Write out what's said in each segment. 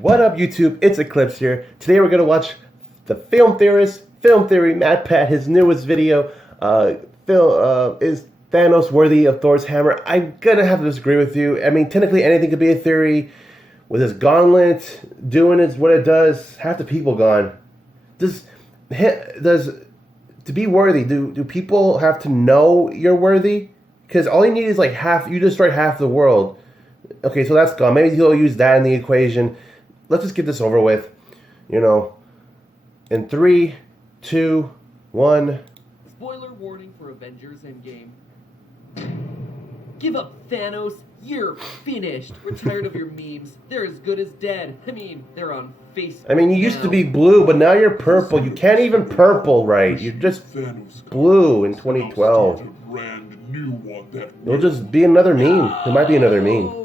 What up, YouTube? It's Eclipse here. Today we're going to watch the film theorist, Film Theory, Matt Pat, his newest video. Is Thanos worthy of Thor's hammer? I'm going to have to disagree with you. I mean, technically anything could be a theory. With his gauntlet doing what it does, half the people gone. Does to be worthy, do people have to know you're worthy? Because all you need is like half, you destroy half the world. Okay, so that's gone. Maybe he'll use that in the equation. Let's just get this over with. You know, in 3, 2, 1. Spoiler warning for Avengers Endgame. Give up, Thanos. You're finished. We're tired of your memes. They're as good as dead. I mean, they're on Facebook. I mean, you used to be blue, but now you're purple. You can't even purple right. You're just blue in 2012. It'll just be another meme. It might be another meme.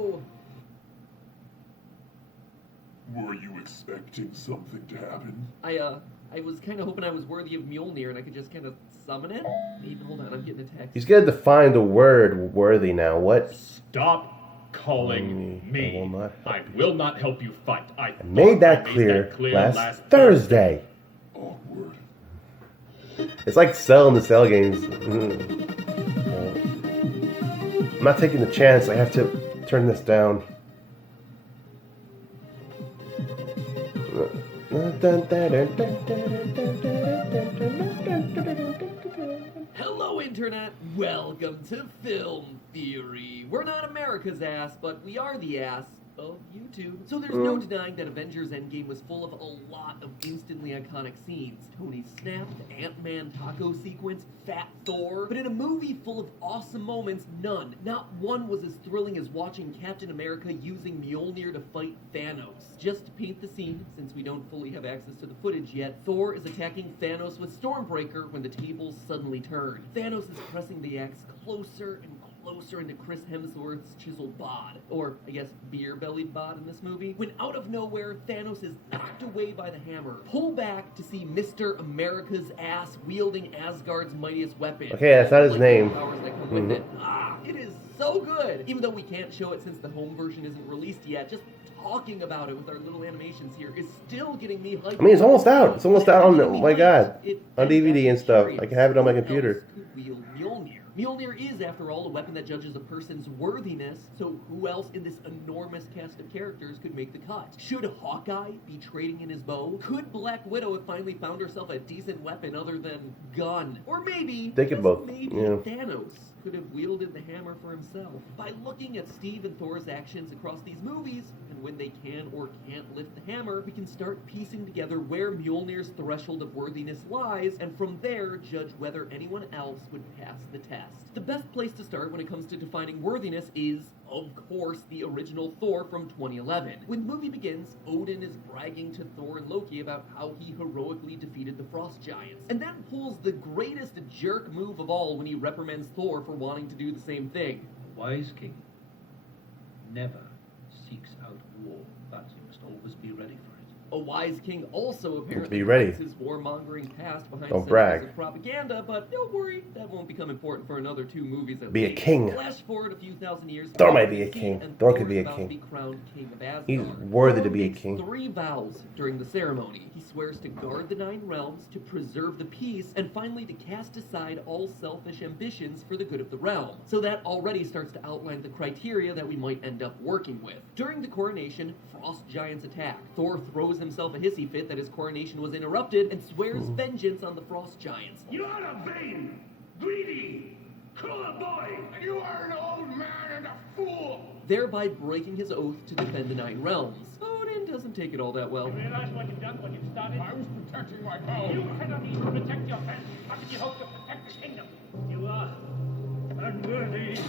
Were you expecting something to happen? I was kind of hoping I was worthy of Mjolnir and I could just kind of summon it. Hold on, I'm getting a text. He's gonna define the word worthy now. What? Stop calling me. I will not help you fight. I made that clear last Thursday. Awkward. It's like Cell in the Cell games. I'm not taking the chance. I have to turn this down. Hello, Internet. Welcome to Film Theory. We're not America's ass, but we are the ass of YouTube. So there's no denying that Avengers Endgame was full of a lot of instantly iconic scenes. Tony Snap, the Ant-Man taco sequence, Fat Thor. But in a movie full of awesome moments, not one was as thrilling as watching Captain America using Mjolnir to fight Thanos. Just to paint the scene, since we don't fully have access to the footage yet, Thor is attacking Thanos with Stormbreaker when the tables suddenly turn. Thanos is pressing the axe closer and closer into Chris Hemsworth's chiseled bod, or I guess beer-bellied bod in this movie, when out of nowhere, Thanos is knocked away by the hammer. Pull back to see Mr. America's ass wielding Asgard's mightiest weapon. Okay, that's not his name. Powers that come with it. It is so good! Even though we can't show it since the home version isn't released yet, just talking about it with our little animations here is still getting me hyped. I mean, it's almost out. It's almost out on, oh my god, on DVD and stuff. I can have it on my computer. Mjolnir is, after all, a weapon that judges a person's worthiness, so who else in this enormous cast of characters could make the cut? Should Hawkeye be trading in his bow? Could Black Widow have finally found herself a decent weapon other than gun? Or maybe, Thanos could have wielded the hammer for himself. By looking at Steve and Thor's actions across these movies, and when they can or can't lift the hammer, we can start piecing together where Mjolnir's threshold of worthiness lies, and from there judge whether anyone else would pass the test. The best place to start when it comes to defining worthiness is, of course, the original Thor from 2011. When the movie begins, Odin is bragging to Thor and Loki about how he heroically defeated the Frost Giants, and then pulls the greatest jerk move of all when he reprimands Thor for wanting to do the same thing. A wise king never seeks out war, but you must always be ready for it. A wise king also apparently be ready. hides his warmongering past behind Don't centuries brag. of propaganda, but don't worry, that won't become important for another 2 movies at Be a least. king. Flash forward a few thousand years. Thor might be a king. And Thor could be a Thor's about king. to be crowned king of Asgard. He's worthy to Thor be a makes king. 3 vows during the ceremony. He swears to guard the 9 realms, to preserve the peace, and finally to cast aside all selfish ambitions for the good of the realm. So that already starts to outline the criteria that we might end up working with. During the coronation, Frost Giants attack. Thor throws himself a hissy fit that his coronation was interrupted and swears vengeance on the Frost Giants. You are a vain, greedy, cruel boy, and you are an old man and a fool! Thereby breaking his oath to defend the 9 realms. Odin doesn't take it all that well. You realize what you've done, what you've started? I was protecting my home. You had a means to protect your family. How could you hope to protect the kingdom? You are unworthy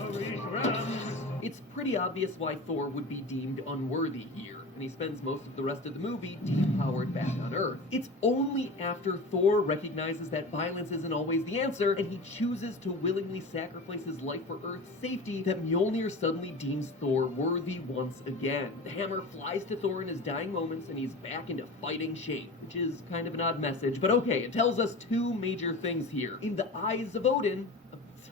of these realms. It's pretty obvious why Thor would be deemed unworthy here, and he spends most of the rest of the movie depowered back on Earth. It's only after Thor recognizes that violence isn't always the answer, and he chooses to willingly sacrifice his life for Earth's safety, that Mjolnir suddenly deems Thor worthy once again. The hammer flies to Thor in his dying moments, and he's back into fighting shape, which is kind of an odd message, but okay, it tells us 2 major things here. In the eyes of Odin,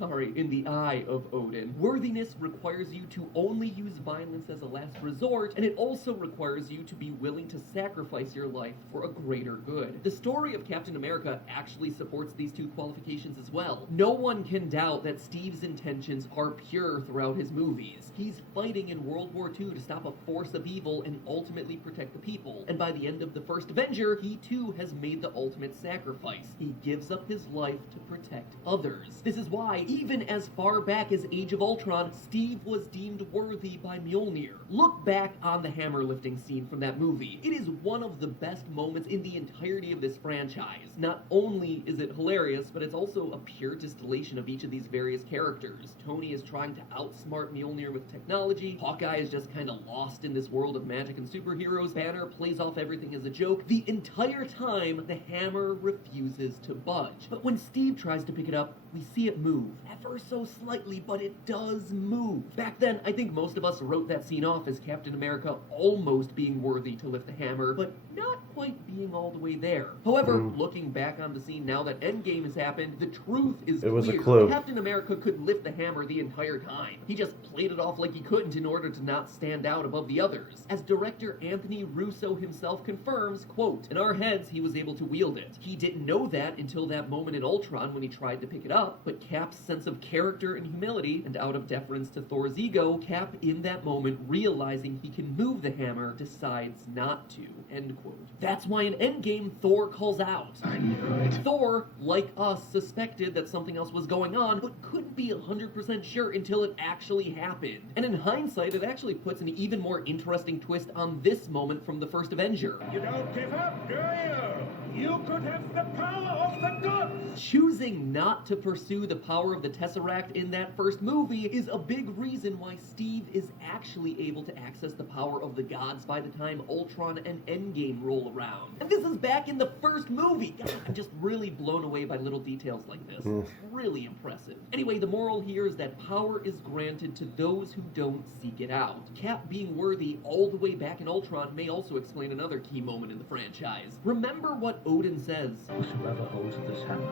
in the eye of Odin. Worthiness requires you to only use violence as a last resort, and it also requires you to be willing to sacrifice your life for a greater good. The story of Captain America actually supports these two qualifications as well. No one can doubt that Steve's intentions are pure throughout his movies. He's fighting in World War II to stop a force of evil and ultimately protect the people. And by the end of the first Avenger, he too has made the ultimate sacrifice. He gives up his life to protect others. This is why, even as far back as Age of Ultron, Steve was deemed worthy by Mjolnir. Look back on the hammer lifting scene from that movie. It is one of the best moments in the entirety of this franchise. Not only is it hilarious, but it's also a pure distillation of each of these various characters. Tony is trying to outsmart Mjolnir with technology. Hawkeye is just kind of lost in this world of magic and superheroes. Banner plays off everything as a joke. The entire time, the hammer refuses to budge. But when Steve tries to pick it up, we see it move. Ever so slightly, but it does move. Back then, I think most of us wrote that scene off as Captain America almost being worthy to lift the hammer, but not quite being all the way there. However, looking back on the scene now that Endgame has happened, the truth is clear. It was a clue. Captain America could lift the hammer the entire time. He just played it off like he couldn't in order to not stand out above the others. As director Anthony Russo himself confirms, quote, "In our heads, he was able to wield it. He didn't know that until that moment in Ultron when he tried to pick it up, but Cap's sense of character and humility, and out of deference to Thor's ego, Cap in that moment, realizing he can move the hammer, decides not to," end quote. That's why in Endgame, Thor calls out. I knew it. Thor, like us, suspected that something else was going on, but couldn't be 100% sure until it actually happened. And in hindsight, it actually puts an even more interesting twist on this moment from the first Avenger. You don't give up, do you? You could have the power of the gods! Choosing not to pursue the power of the Tesseract in that first movie is a big reason why Steve is actually able to access the power of the gods by the time Ultron and Endgame roll around. And this is back in the first movie! God, I'm just really blown away by little details like this. Really impressive. Anyway, the moral here is that power is granted to those who don't seek it out. Cap being worthy all the way back in Ultron may also explain another key moment in the franchise. Remember what Odin says. Whosoever holds this hammer,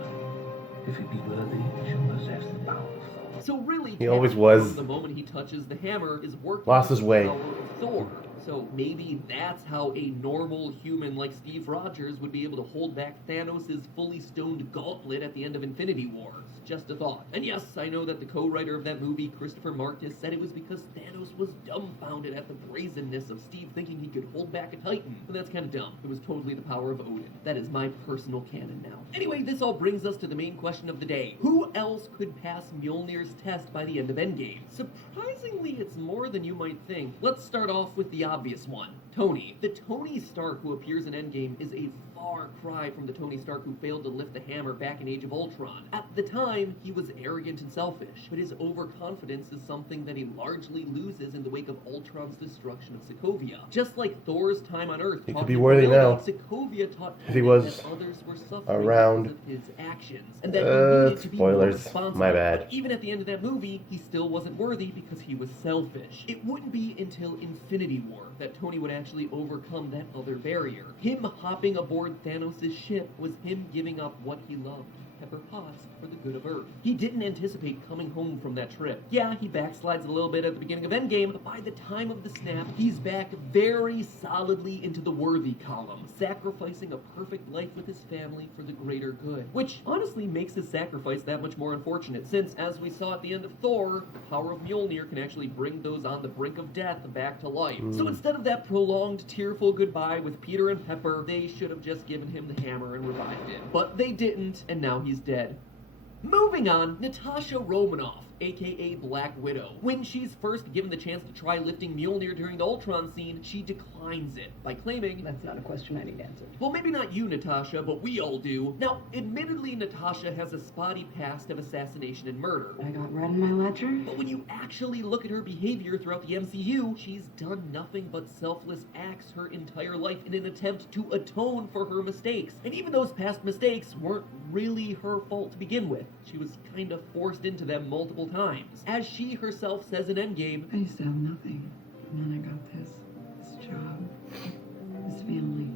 if he be worthy, shall possess the power of Thor. So really, He always Cap, was. from the moment he touches the hammer, is working Lost his with way. the power of Thor. So maybe that's how a normal human like Steve Rogers would be able to hold back Thanos' fully stoned gauntlet at the end of Infinity War. Just a thought. And yes, I know that the co-writer of that movie, Christopher Marcus, said it was because Thanos was dumbfounded at the brazenness of Steve thinking he could hold back a Titan. But that's kind of dumb. It was totally the power of Odin. That is my personal canon now. Anyway, this all brings us to the main question of the day. Who else could pass Mjolnir's test by the end of Endgame? Surprisingly, it's more than you might think. Let's start off with the obvious one. Tony. The Tony Stark who appears in Endgame is a far cry from the Tony Stark who failed to lift the hammer back in Age of Ultron. At the time, he was arrogant and selfish, but his overconfidence is something that he largely loses in the wake of Ultron's destruction of Sokovia. Just like Thor's time on Earth, He could be worthy now. Sokovia taught If he Odin was that others were suffering around. because of his actions, and that he needed to be more spoilers. responsible. My bad. But even at the end of that movie, he still wasn't worthy because he was selfish. It wouldn't be until Infinity War that Tony would actually overcome that other barrier. Him hopping aboard Thanos' ship was him giving up what he loved. Pepper Potts for the good of Earth. He didn't anticipate coming home from that trip. Yeah, he backslides a little bit at the beginning of Endgame, but by the time of the snap, he's back very solidly into the worthy column, sacrificing a perfect life with his family for the greater good. Which honestly makes his sacrifice that much more unfortunate, since as we saw at the end of Thor, the power of Mjolnir can actually bring those on the brink of death back to life. So instead of that prolonged, tearful goodbye with Peter and Pepper, they should have just given him the hammer and revived him. But they didn't, and now he's dead. Moving on, Natasha Romanoff, aka Black Widow. When she's first given the chance to try lifting Mjolnir during the Ultron scene, she declines it by claiming, That's not a question I need answered. well, maybe not you, Natasha, but we all do. Now, admittedly, Natasha has a spotty past of assassination and murder. I got red in my ledger? But when you actually look at her behavior throughout the MCU, she's done nothing but selfless acts her entire life in an attempt to atone for her mistakes. And even those past mistakes weren't really her fault to begin with. She was kind of forced into them multiple times. As she herself says in Endgame, I used to have nothing. And then I got this job, this family.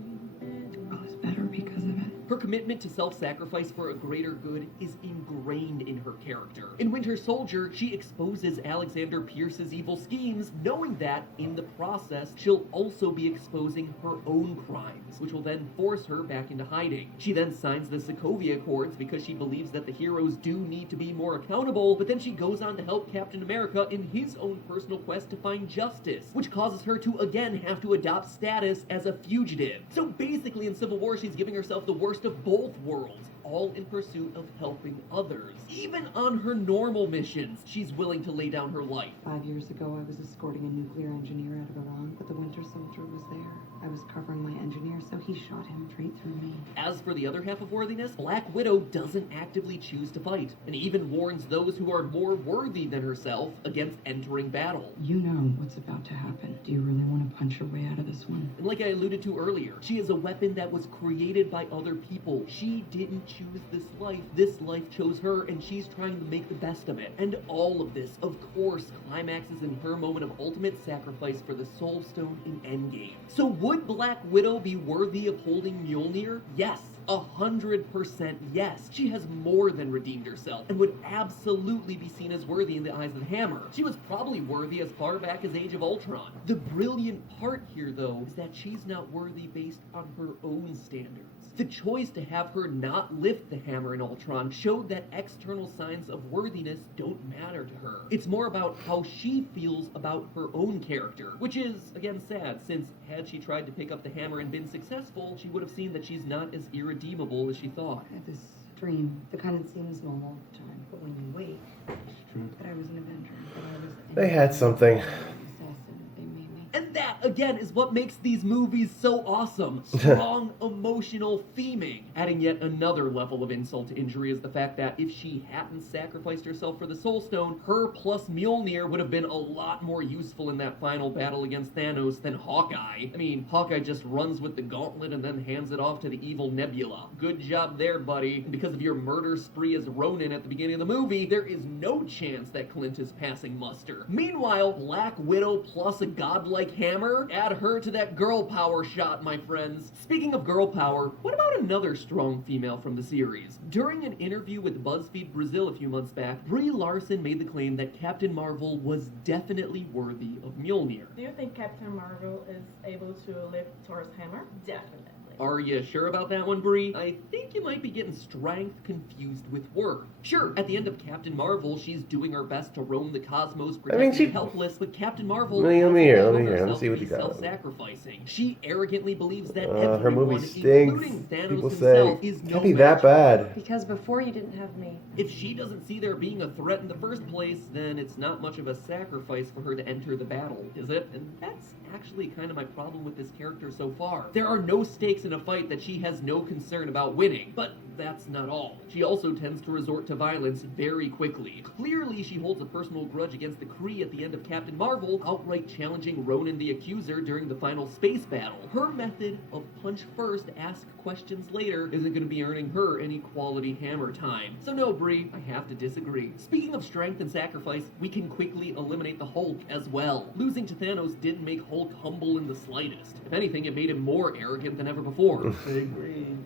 I was better because of it. Her commitment to self-sacrifice for a greater good is ingrained in her character. In Winter Soldier, she exposes Alexander Pierce's evil schemes, knowing that, in the process, she'll also be exposing her own crimes, which will then force her back into hiding. She then signs the Sokovia Accords because she believes that the heroes do need to be more accountable, but then she goes on to help Captain America in his own personal quest to find justice, which causes her to again have to adopt status as a fugitive. So basically in Civil War, she's giving herself the worst of both worlds, all in pursuit of helping others. Even on her normal missions, she's willing to lay down her life. 5 years ago, I was escorting a nuclear engineer out of Iran, but the Winter Soldier was there. I was covering my engineer, so he shot him straight through me. As for the other half of worthiness, Black Widow doesn't actively choose to fight, and even warns those who are more worthy than herself against entering battle. You know what's about to happen. Do you really want to punch your way out of this one? And like I alluded to earlier, she is a weapon that was created by other people. She didn't choose this life chose her, and she's trying to make the best of it. And all of this, of course, climaxes in her moment of ultimate sacrifice for the Soul Stone in Endgame. So would Black Widow be worthy of holding Mjolnir? Yes. 100% yes. She has more than redeemed herself and would absolutely be seen as worthy in the eyes of the Hammer. She was probably worthy as far back as Age of Ultron. The brilliant part here, though, is that she's not worthy based on her own standards. The choice to have her not lift the hammer in Ultron showed that external signs of worthiness don't matter to her. It's more about how she feels about her own character, which is, again, sad, since had she tried to pick up the hammer and been successful, she would have seen that she's not as irredeemable as she thought. I had this dream, the kind that seems normal all the time, but when you wait, that I was an Avenger, that I was... They had something. Assassin, they made me. And that, again, is what makes these movies so awesome. Strong, emotional theming. Adding yet another level of insult to injury is the fact that if she hadn't sacrificed herself for the Soul Stone, her plus Mjolnir would have been a lot more useful in that final battle against Thanos than Hawkeye. I mean, Hawkeye just runs with the gauntlet and then hands it off to the evil Nebula. Good job there, buddy. And because of your murder spree as Ronin at the beginning of the movie, there is no chance that Clint is passing muster. Meanwhile, Black Widow plus a godlike hammer? Add her to that girl power shot, my friends. Speaking of girl power, what about another strong female from the series? During an interview with BuzzFeed Brazil a few months back, Brie Larson made the claim that Captain Marvel was definitely worthy of Mjolnir. Do you think Captain Marvel is able to lift Thor's hammer? Definitely. Are you sure about that one, Brie? I think you might be getting strength confused with worth. Sure, at the end of Captain Marvel, she's doing her best to roam the cosmos, protecting the helpless, but Captain Marvel Let me see what you got. Self-sacrificing. She arrogantly believes that Her everyone, movie stinks. including Thanos People himself, say is no can't be match that for her. bad. Because before you didn't have me. If she doesn't see there being a threat in the first place, then it's not much of a sacrifice for her to enter the battle, is it? And that's actually kind of my problem with this character so far. There are no stakes in a fight that she has no concern about winning, but that's not all. She also tends to resort to violence very quickly. Clearly, she holds a personal grudge against the Kree at the end of Captain Marvel, outright challenging Ronan the Accuser during the final space battle. Her method of punch first, ask questions later isn't going to be earning her any quality hammer time. So no, Brie, I have to disagree. Speaking of strength and sacrifice, we can quickly eliminate the Hulk as well. Losing to Thanos didn't make Hulk humble in the slightest. If anything, it made him more arrogant than ever before.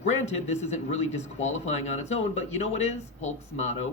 Granted, this isn't really disqualifying on its own, but you know what is? Hulk's motto.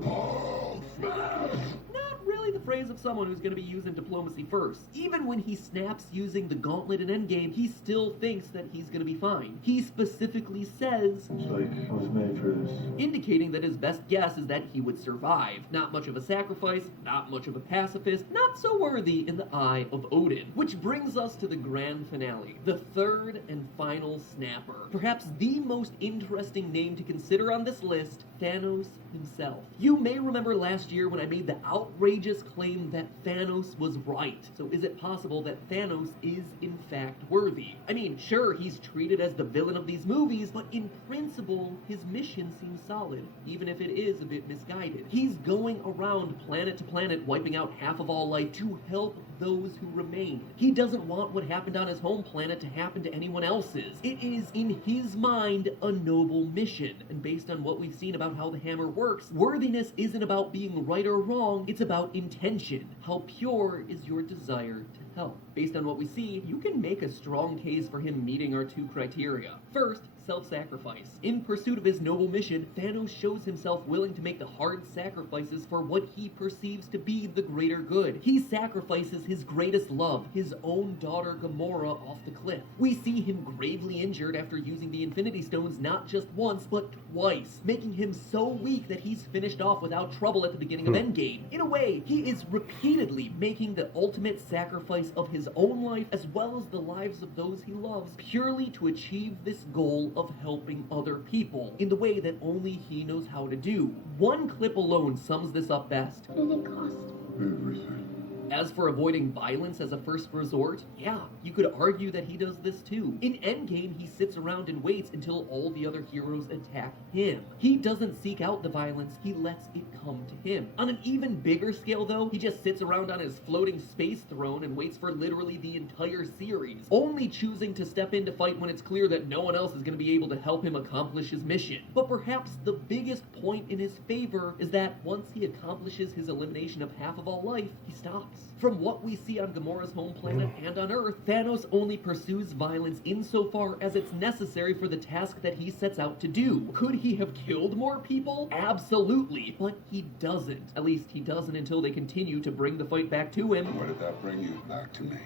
Not really the phrase of someone who's going to be using diplomacy first. Even when he snaps using the gauntlet in Endgame, he still thinks that he's going to be fine. He specifically says, Seems like I was made for this. indicating that his best guess is that he would survive. Not much of a sacrifice, not much of a pacifist, not so worthy in the eye of Odin. Which brings us to the grand finale, the third and final snapper. Perhaps the most interesting name to consider on this list, Thanos himself. You may remember last year when I made the outrageous claim that Thanos was right. So is it possible that Thanos is in fact worthy? I mean, sure, he's treated as the villain of these movies, but in principle, his mission seems solid, even if it is a bit misguided. He's going around planet to planet, wiping out half of all life to help those who remain. He doesn't want what happened on his home planet to happen to anyone else's. It is, in his mind, a noble mission. And based on what we've seen about how the hammer works, worthiness isn't about being right or wrong, it's about intention. How pure is your desire to Hell, based on what we see, you can make a strong case for him meeting our two criteria. First, self-sacrifice. In pursuit of his noble mission, Thanos shows himself willing to make the hard sacrifices for what he perceives to be the greater good. He sacrifices his greatest love, his own daughter Gamora, off the cliff. We see him gravely injured after using the Infinity Stones not just once, but twice, making him so weak that he's finished off without trouble at the beginning of Endgame. In a way, he is repeatedly making the ultimate sacrifice of his own life as well as the lives of those he loves, purely to achieve this goal of helping other people in the way that only he knows how to do. One clip alone sums this up best. What did it cost? Everything. As for avoiding violence as a first resort, yeah, you could argue that he does this too. In Endgame, he sits around and waits until all the other heroes attack him. He doesn't seek out the violence, he lets it come to him. On an even bigger scale though, he just sits around on his floating space throne and waits for literally the entire series, only choosing to step in to fight when it's clear that no one else is going to be able to help him accomplish his mission. But perhaps the biggest point in his favor is that once he accomplishes his elimination of half of all life, he stops. From what we see on Gamora's home planet and on Earth, Thanos only pursues violence insofar as it's necessary for the task that he sets out to do. Could he have killed more people? Absolutely, but he doesn't. At least he doesn't until they continue to bring the fight back to him. Why did that bring you back to me?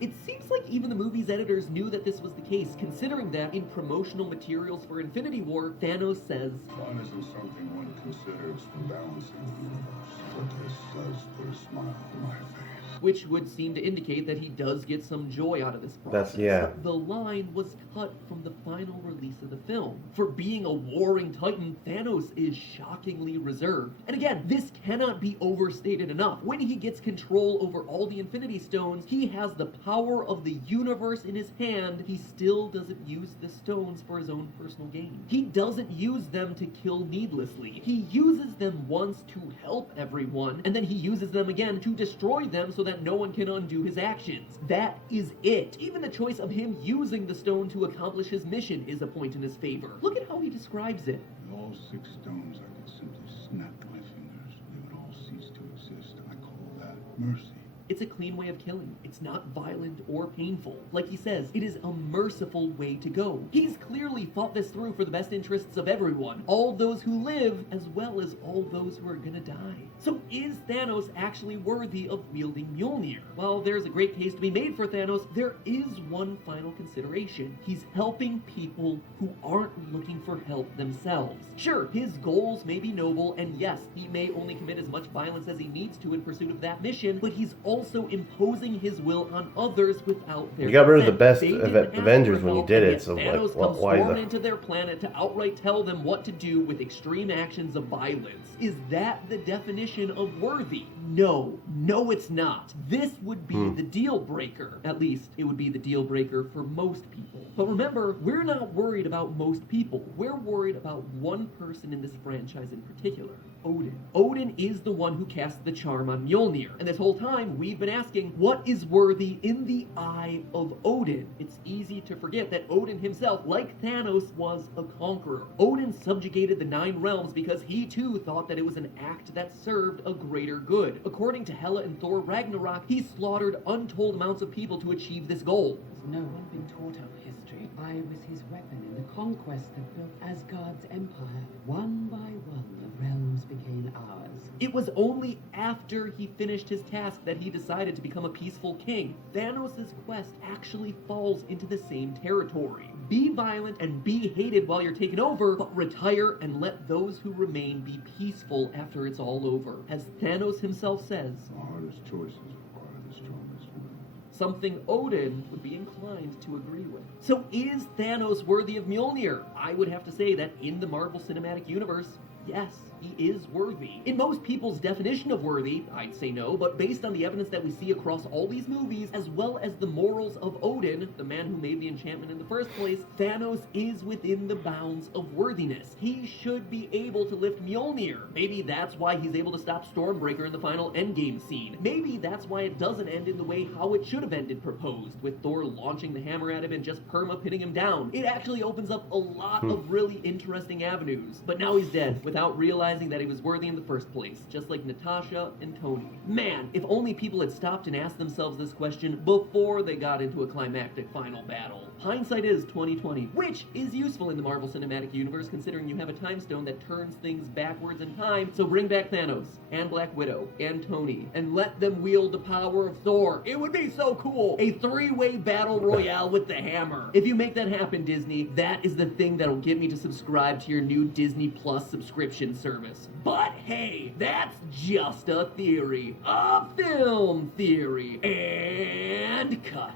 It seems like even the movie's editors knew that this was the case, considering that in promotional materials for Infinity War, Thanos says, Fun isn't something one considers for balancing the universe, but this does put a smile on my face. Which would seem to indicate that he does get some joy out of this process. The line was cut from the final release of the film. For being a warring titan, Thanos is shockingly reserved. And again, this cannot be overstated enough. When he gets control over all the Infinity Stones, he has the power of the universe in his hand. He still doesn't use the stones for his own personal gain. He doesn't use them to kill needlessly. He uses them once to help everyone, and then he uses them again to destroy them so that no one can undo his actions. That is it. Even the choice of him using the stone to accomplish his mission is a point in his favor. Look at how he describes it. With all 6 stones, I could simply snap my fingers. They would all cease to exist. I call that mercy. It's a clean way of killing. It's not violent or painful. Like he says, it is a merciful way to go. He's clearly thought this through for the best interests of everyone. All those who live, as well as all those who are gonna die. So is Thanos actually worthy of wielding Mjolnir? While there's a great case to be made for Thanos, there is one final consideration. He's helping people who aren't looking for help themselves. Sure, his goals may be noble, and yes, he may only commit as much violence as he needs to in pursuit of that mission, but he's also imposing his will on others without their You got rid of the best They of didn't ask Avengers for when you help, did and it, yet so Thanos like, comes why storming the... into their planet to outright tell them what to do with extreme actions of violence. Is that the definition of worthy? No. No, it's not. This would be the deal breaker. At least, it would be the deal breaker for most people. But remember, we're not worried about most people. We're worried about one person in this franchise in particular. Odin. Odin is the one who cast the charm on Mjolnir. And this whole time, we've been asking, what is worthy in the eye of Odin? It's easy to forget that Odin himself, like Thanos, was a conqueror. Odin subjugated the 9 realms because he too thought that it was an act that served a greater good. According to Hela in Thor Ragnarok, he slaughtered untold amounts of people to achieve this goal. Has no one been taught our history? I was his weapon in the conquest that built Asgard's empire. One by one, the realms became ours. It was only after he finished his task that he decided to become a peaceful king. Thanos' quest actually falls into the same territory. Be violent and be hated while you're taken over, but retire and let those who remain be peaceful after it's all over. As Thanos himself says, The hardest choices require the strongest will. something Odin would be inclined to agree with. So is Thanos worthy of Mjolnir? I would have to say that in the Marvel Cinematic Universe, yes, he is worthy. In most people's definition of worthy, I'd say no, but based on the evidence that we see across all these movies, as well as the morals of Odin, the man who made the enchantment in the first place, Thanos is within the bounds of worthiness. He should be able to lift Mjolnir. Maybe that's why he's able to stop Stormbreaker in the final Endgame scene. Maybe that's why it doesn't end in the way how it should have ended proposed, with Thor launching the hammer at him and just perma-pinning him down. It actually opens up a lot of really interesting avenues. But now he's dead, with without realizing that he was worthy in the first place, just like Natasha and Tony. Man, if only people had stopped and asked themselves this question before they got into a climactic final battle. Hindsight is 2020, which is useful in the Marvel Cinematic Universe considering you have a time stone that turns things backwards in time, so bring back Thanos, and Black Widow, and Tony, and let them wield the power of Thor. It would be so cool! A three-way battle royale with the hammer. If you make that happen, Disney, that is the thing that'll get me to subscribe to your new Disney Plus subscription service. But hey, that's just a theory. A film theory. And cut.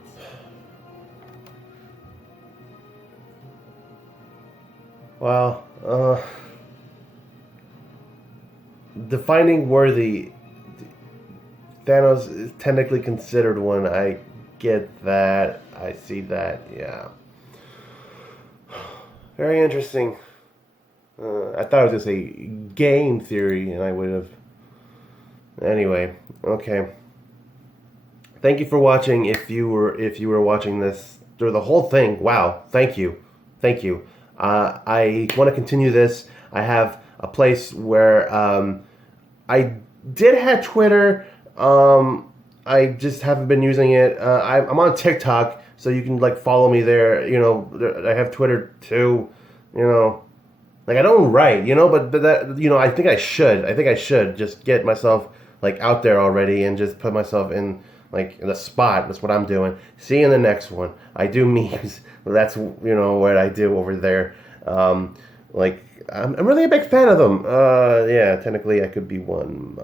Well, defining worthy, Thanos is technically considered one. I get that. I see that. Yeah. Very interesting. I thought it was just a game theory, and I would have. Anyway, okay. Thank you for watching. If you were watching this through the whole thing, wow! Thank you. I want to continue this. I have a place where I did have Twitter. I just haven't been using it. I'm on TikTok, so you can like follow me there. You know, I have Twitter too. You know, like I don't write. You know, but that I think I should. I think I should just get myself like out there already and just put myself in the spot. That's what I'm doing. See you in the next one. I do memes. That's what I do over there. I'm really a big fan of them. Yeah, technically I could be one.